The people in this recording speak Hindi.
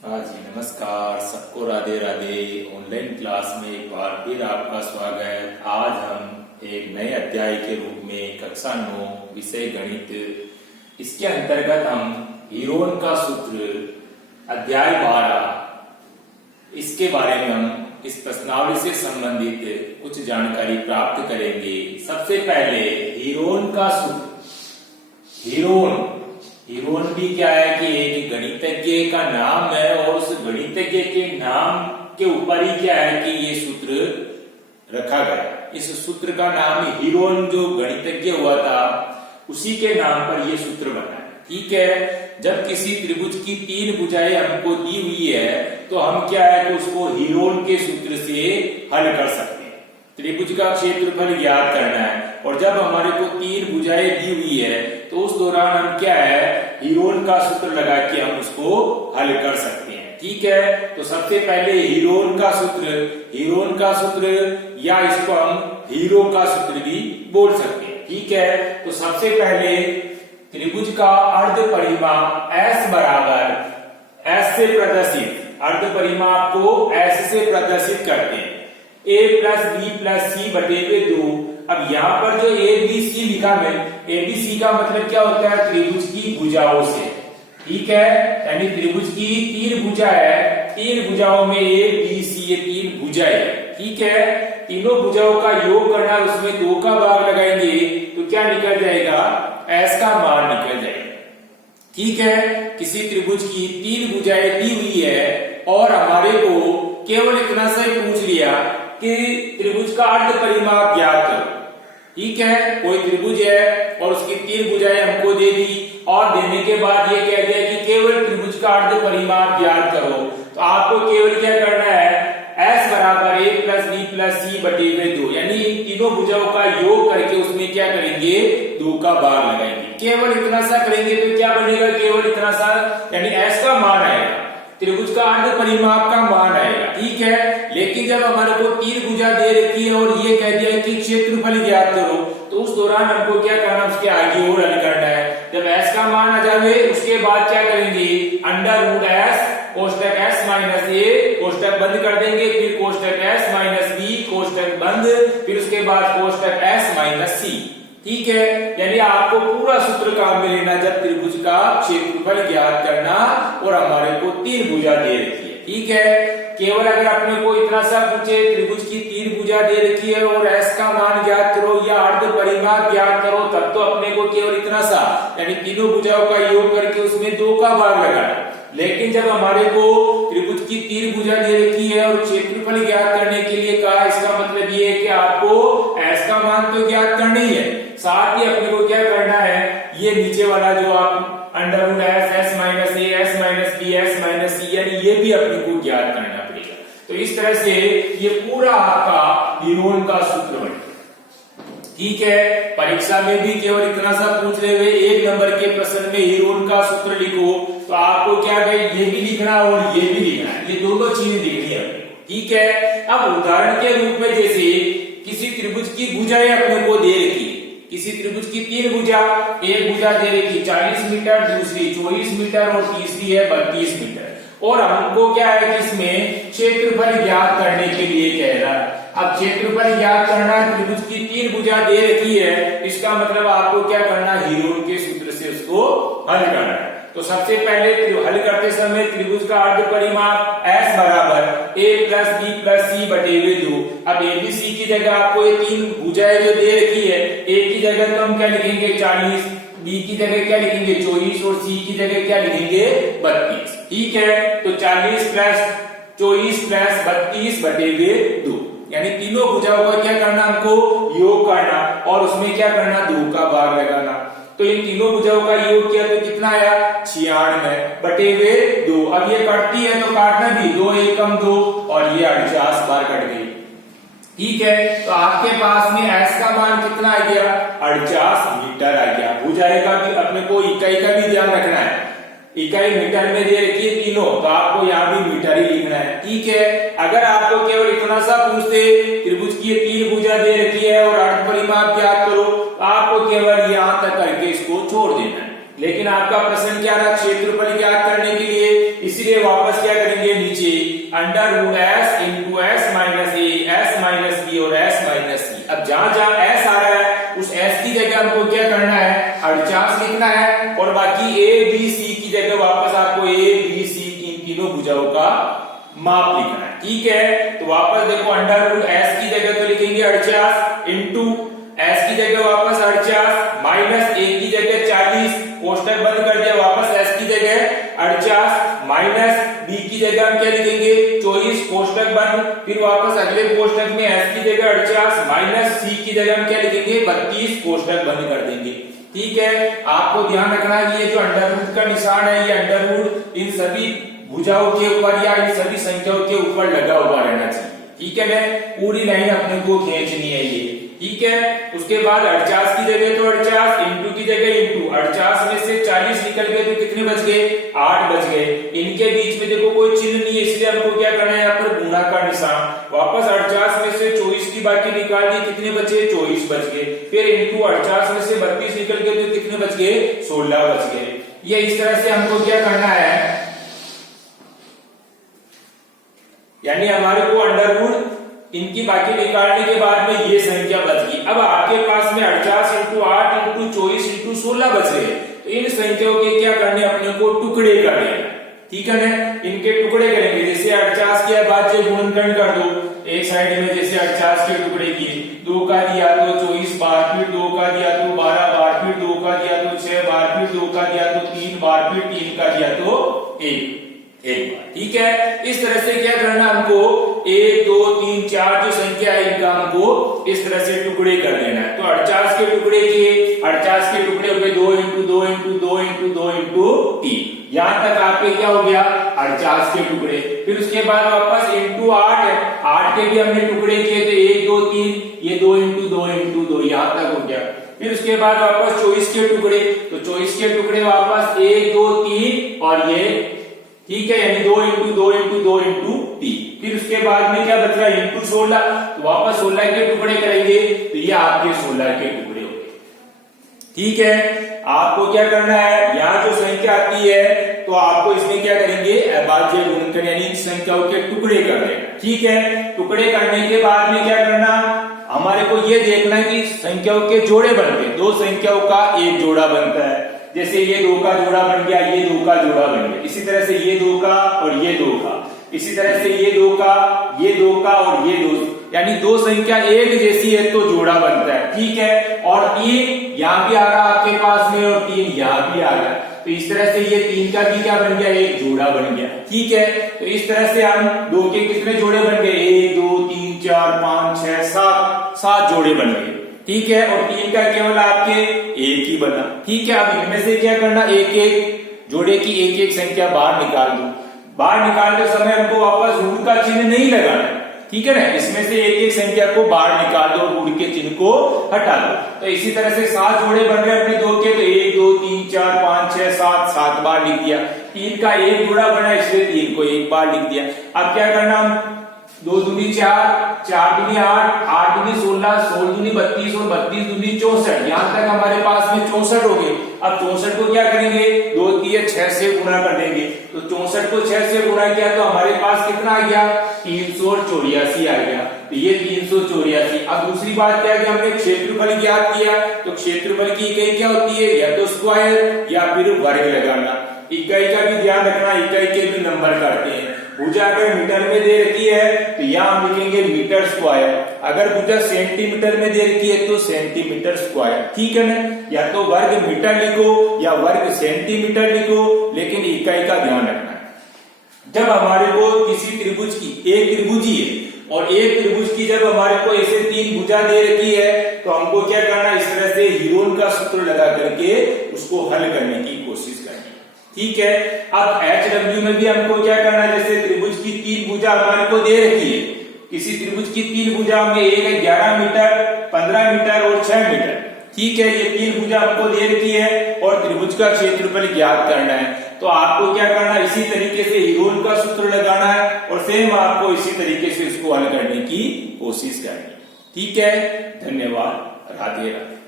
हाँ जी, नमस्कार सबको, राधे राधे। ऑनलाइन क्लास में एक बार फिर आपका स्वागत। आज हम एक नए अध्याय के रूप में कक्षा 9 विषय गणित, इसके अंतर्गत हम हीरोन का सूत्र अध्याय 12, इसके बारे में हम इस प्रश्नावली से संबंधित कुछ जानकारी प्राप्त करेंगे। सबसे पहले हीरोन का सूत्र। हीरोन भी क्या है कि एक गणितज्ञ का नाम है, और उस गणितज्ञ के नाम के ऊपर ही क्या है कि ये सूत्र रखा गया। इस सूत्र का नाम हीरोन, जो गणितज्ञ हुआ था उसी के नाम पर यह सूत्र बना है। ठीक है, जब किसी त्रिभुज की 3 भुजाएं हमको दी हुई है तो हम क्या है कि उसको हीरोन के सूत्र से हल कर सकते हैं। त्रिभुज का क्षेत्रफल ज्ञात करना है, और जब हमारे को 3 भुजाएं दी हुई है तो उस दौरान हम क्या है हीरोन का सूत्र लगा के हम उसको हल कर सकते हैं। ठीक है, तो सबसे पहले हीरोन का सूत्र या इसको हम हीरो का सूत्र भी बोल सकते हैं। ठीक है, तो सबसे पहले त्रिभुज का अर्ध परिमाप S बराबर S से प्रदर्शित, अर्ध परिमाप को S से प्रदर्शित करते हैं a प्लस बी प्लस सी बटे 2। अब यहाँ पर जो ए बी सी लिखा है, ए बी सी का मतलब क्या होता है, त्रिभुज की भुजाओं से। ठीक है, यानी त्रिभुज की 3 भुजा है, 3 भुजाओं में ए बी सी, ये 3 भुजाएं। ठीक है, तीनों भुजाओं का योग करना, उसमें 2 का भाग लगाएंगे तो क्या निकल जाएगा, S का मान निकल जाएगा। ठीक है, किसी त्रिभुज की 3 भुजाएं दी हुई है और हमारे को केवल इतना सा ही पूछ लिया कि त्रिभुज का अर्ध परिमाप ज्ञात करो। ठीक है, कोई त्रिभुज है और उसकी 3 भुजाएं हमको दे दी, और देने के बाद ये कह दिया कि केवल त्रिभुज का अर्ध परिमाप ज्ञात करो। तो आपको केवल क्या करना है, S बराबर a प्लस बी प्लस सी बटे 2, यानी इन तीनों भुजाओं का योग करके उसमें क्या करेंगे, 2 का भाग लगाएंगे। केवल इतना सा करेंगे तो क्या बनेगा, केवल इतना सा, यानी S का मान आएगा, त्रिभुज का अर्ध परिमाप का मान आएगा। ठीक है, लेकिन जब हमारे को 3 भुजा दे रखी है और ये कह दिया कि क्षेत्रफल ज्ञात करो, तो उस दौरान हमको क्या करना, उसके आगे और हल करना है। जब S का मान आ जाए उसके बाद क्या करेंगे, अंडर रूट S कोष्टक S माइनस ए, कोष्टक बंद कर देंगे, फिर कोष्टक S माइनस बी, कोष्टक बंद, फिर उसके बाद कोष्टक S माइनस सी। ठीक है, यानी आपको पूरा सूत्र काम में लेना जब त्रिभुज का क्षेत्रफल ज्ञात करना और हमारे को 3 भुजा दे रखी है। ठीक है, केवल अगर अपने को इतना सा पूछे, त्रिभुज की 3 भुजा दे रखी है और S का मान ज्ञात करो या अर्ध परिमाप ज्ञात करो, तब तो अपने को केवल इतना सा, यानी तीनों भुजाओं का योग करके उसमें 2 का भाग लगाना। लेकिन जब हमारे को त्रिभुज की 3 भुजा दे रखी है और क्षेत्रफल ज्ञात करने के लिए कहा, इसका मतलब ये है कि आपको S का मान तो ज्ञात करना ही है, साथ ही अपने को क्या करना है, ये नीचे वाला जो आप under root S minus A, S minus B, S minus C, यानी ये भी अपने को ज्ञात करना पड़ेगा। तो इस तरह से ये पूरा आपका हीरोन का सूत्र बने। ठीक है, परीक्षा में भी केवल इतना सा पूछ रहे हुए 1 नंबर के प्रश्न में हीरोन का सूत्र लिखो, तो आपको क्या कहे, ये भी लिखना और ये भी लिखना है, ये दोनों चीजें लिखनी है। ठीक है, अब उदाहरण के रूप में जैसे किसी त्रिभुज की भुजाएं अपने को दे रखी, किसी त्रिभुज की 3 भुजा, एक भुजा दे रखी 40 मीटर, दूसरी 24 मीटर और तीसरी है 32 मीटर, और हमको क्या है कि इसमें क्षेत्रफल ज्ञात करने के लिए कह रहा है। अब क्षेत्रफल ज्ञात करना, त्रिभुज की 3 भुजा दे रखी है, इसका मतलब आपको क्या करना, हीरोन के सूत्र से उसको हल करना है। तो सबसे पहले हल करते समय त्रिभुज का अर्ध परिमाप S बराबर a प्लस बी प्लस सी बटे 2। अब ए बी सी की जगह आपको ये 3 भुजाएं जो दे रखी है, a की जगह तो हम क्या लिखेंगे 40, b की जगह क्या लिखेंगे 24 और c की जगह क्या लिखेंगे 32। ठीक है, तो 40 प्लस 24 प्लस 32 बटे 2, यानी तीनों भुजाओं का क्या करना, हमको योग करना और उसमें क्या करना, 2 का भाग लगाना। तो इन तीनों भुजाओं का योग किया तो कितना आया, 96 बटे 2। अब ये कटती है तो काटना भी, 2 एकम 2 और ये 48 बार कट गई। ठीक है, तो आपके पास में S का मान कितना आ गया, 48 मीटर आ गया। भुजाएं का भी अपने को इकाई का भी ध्यान रखना है, इकाई मीटर में दे रखी है तीनों, तो आपको यहाँ भी मीटर ही लिखना है। ठीक है, अगर आपको केवल इतना सा पूछते, त्रिभुज की 3 भुजा दे रखी है और अर्ध परिमाप ज्ञात करो, आपको केवल यहाँ तक करके इसको छोड़ देना है। लेकिन आपका प्रश्न क्या रहा, क्षेत्रफल ज्ञात करने के लिए इसलिए वापस क्या करेंगे, नीचे under root S into S minus A, S minus B और एस माइनस सी। अब जहां जहां एस आ रहा है उस एस की जगह हमको क्या करना है, 48 लिखना है, और बाकी ए बी सी की जगह वापस आपको ए बी सी इन तीनों भुजाओं का माप लिखना है। ठीक है, तो वापस देखो अंडर रूट एस की जगह तो लिखेंगे 48 इंटू एस की जगह वापस 48 माइनस ए की जगह 40, कोष्टक बंद कर दिया, वापस एस की जगह 48 माइनस बी की जगह हम क्या लिखेंगे 24, कोष्टक बंद, फिर वापस अगले कोष्टक में एस की जगह 48 माइनस सी की जगह हम क्या लिखेंगे 32, कोष्टक बंद कर देंगे। ठीक है, आपको ध्यान रखना है ये जो अंडर रूट का निशान है ये अंडर रूट इन सभी भुजाओं के ऊपर या इन सभी संख्याओं के ऊपर लगा हुआ रहना चाहिए। ठीक है, मैं पूरी लाइन अपने को खींचनी है ये। ठीक है, उसके बाद 48 की जगह तो 48, इंटू की जगह इंटू, 48 में से 40 निकल गए तो कितने बच गए, 8 बच गए। इनके बीच में देखो कोई चिन्ह नहीं है, इसलिए हमको क्या करना है, यहाँ पर गुणा का निशान, वापस 48 में से 24 की बाकी निकाल दी, कितने बचे, 24 बच गए, फिर इंटू 48 में से 32 निकल गए तो कितने बच गए, 16 बच गए। ये इस तरह से हमको क्या करना है, यानी हमारे को अंडर रूट इनकी बाकी निकालने के बाद में ये संख्या बच गई। अब आपके पास में 48 इंटू 8 इंटू 24 इंटू 16 बच गए, तो इन संख्याओं के क्या करने, अपने को टुकड़े करने। ठीक है ना, इनके टुकड़े करेंगे, जैसे 48 के बाद जो गुणनखंड कर दो, एक साइड में जैसे 48 के टुकड़े किए, 2 का दिया तो 24 बार, फिर 2 का दिया तो 12 बार, फिर 2 का दिया तो 6 बार, फिर 2 का दिया तो 3 बार, फिर 3 का दिया तो 1 बार। ठीक है, इस तरह से क्या करना हमको 1 2 3 4 जो संख्या है इनका हमको इस तरह से टुकड़े कर देना है। तो 48 के टुकड़े किए, 48 के टुकड़े हो गए 2 इंटू 2 इंटू 2 इंटू 2 इंटू 3, यहां तक आपके क्या हो गया 48 के टुकड़े। फिर उसके बाद वापस इंटू 8 के भी हमने टुकड़े किए थे 1 2 3, ये 2 इंटू 2 इंटू 2 यहां तक हो गया। फिर उसके बाद वापस 24 के टुकड़े, तो 24 के टुकड़े वापस 1 2 3 और ये, ठीक है, यानी 2 इंटू 2 इंटू 2 इंटू 3। फिर उसके बाद में क्या बच रहा है इंटू 16, तो वापस 16 के टुकड़े करेंगे तो ये आपके 16 के टुकड़े हो गए। ठीक है, आपको क्या करना है, यहाँ जो संख्या आती है तो आपको इसमें क्या करेंगे, अभाज्य गुणनखंड यानी इन संख्याओं के टुकड़े कर देना। ठीक है, टुकड़े करने के बाद में क्या करना, हमारे को ये देखना कि संख्याओं के जोड़े बनते, दो संख्याओं का एक जोड़ा बनता है, जैसे ये 2 का जोड़ा बन गया, ये 2 का जोड़ा बन गया, इसी तरह से ये 2 का और ये 2 का, इसी तरह से ये 2 का, ये 2 का और ये 2, यानी दो संख्या एक जैसी है तो जोड़ा बनता है। ठीक है, और 3 यहाँ भी आ रहा आपके पास में और 3 यहाँ भी आ रहा, तो इस तरह से ये 3 का भी क्या बन गया, एक जोड़ा बन गया। ठीक है, तो इस तरह से हम 2 के कितने जोड़े बन गए, 1 2 3 4 5 6 7 जोड़े बन गए। ठीक है, और 3 का केवल आपके एक ही बना। ठीक है, अब इनमें से क्या करना, एक एक जोड़े की एक एक संख्या बाहर निकाल दो। बाहर निकालते समय हमको वापस ऋण का चिन्ह नहीं लगाना। ठीक है ना, इसमें से एक एक संख्या को बाहर निकाल दो, ऋण के चिन्ह को हटा दो। तो इसी तरह से 7 जोड़े बन रहे अपने 2 के, तो 1 2 3 4 5 6 7 बार लिख दिया। 3 का एक जोड़ा बना इसलिए 3 को एक बार लिख दिया। अब क्या करना, 2 दूनी 4, 4 दूनी 8, 8 दूनी 16, 16 दूनी 32 और 32 दूनी 64, यहाँ तक हमारे पास में 64 हो गए। अब 64 को क्या करेंगे, 2 3 6 से गुणा कर देंगे, तो 64 को 6 से गुणा किया तो हमारे पास कितना आ गया, 384 आ गया। तो ये 384। अब दूसरी बात क्या है, हमने क्षेत्रफल ज्ञात किया, तो क्षेत्रफल की इकाई क्या होती है, या तो स्क्वायर या फिर वर्ग लगाना। इकाई का भी ध्यान रखना, इकाई के भी नंबर काटते हैं। भुजा अगर मीटर में दे रखी है तो यहाँ हम लिखेंगे मीटर स्क्वायर, अगर भुजा सेंटीमीटर में दे रखी है तो सेंटीमीटर स्क्वायर। ठीक है ना, या तो वर्ग मीटर लिखो या वर्ग सेंटीमीटर लिखो, लेकिन इकाई का ध्यान रखना है। जब हमारे को किसी त्रिभुज की, एक त्रिभुजी है और एक त्रिभुज की जब हमारे को ऐसे 3 भुजा दे रखी है तो हमको क्या करना, इस तरह से हीरोन का सूत्र लगा करके उसको हल करने की कोशिश करनी। ठीक है, अब HW में भी हमको क्या करना है, जैसे त्रिभुज की 3 भुजा हमारे को दे रखी है, किसी त्रिभुज की 3 भुजा में एक है 11 मीटर, 15 मीटर और 6 मीटर। ठीक है, ये 3 भुजा हमको दे रखी है और त्रिभुज का क्षेत्रफल ज्ञात करना है, तो आपको क्या करना है, इसी तरीके से हीरोन का सूत्र लगाना है और सेम आपको इसी तरीके से इसको हल करने की कोशिश करनी। ठीक है, धन्यवाद, राधे राधे।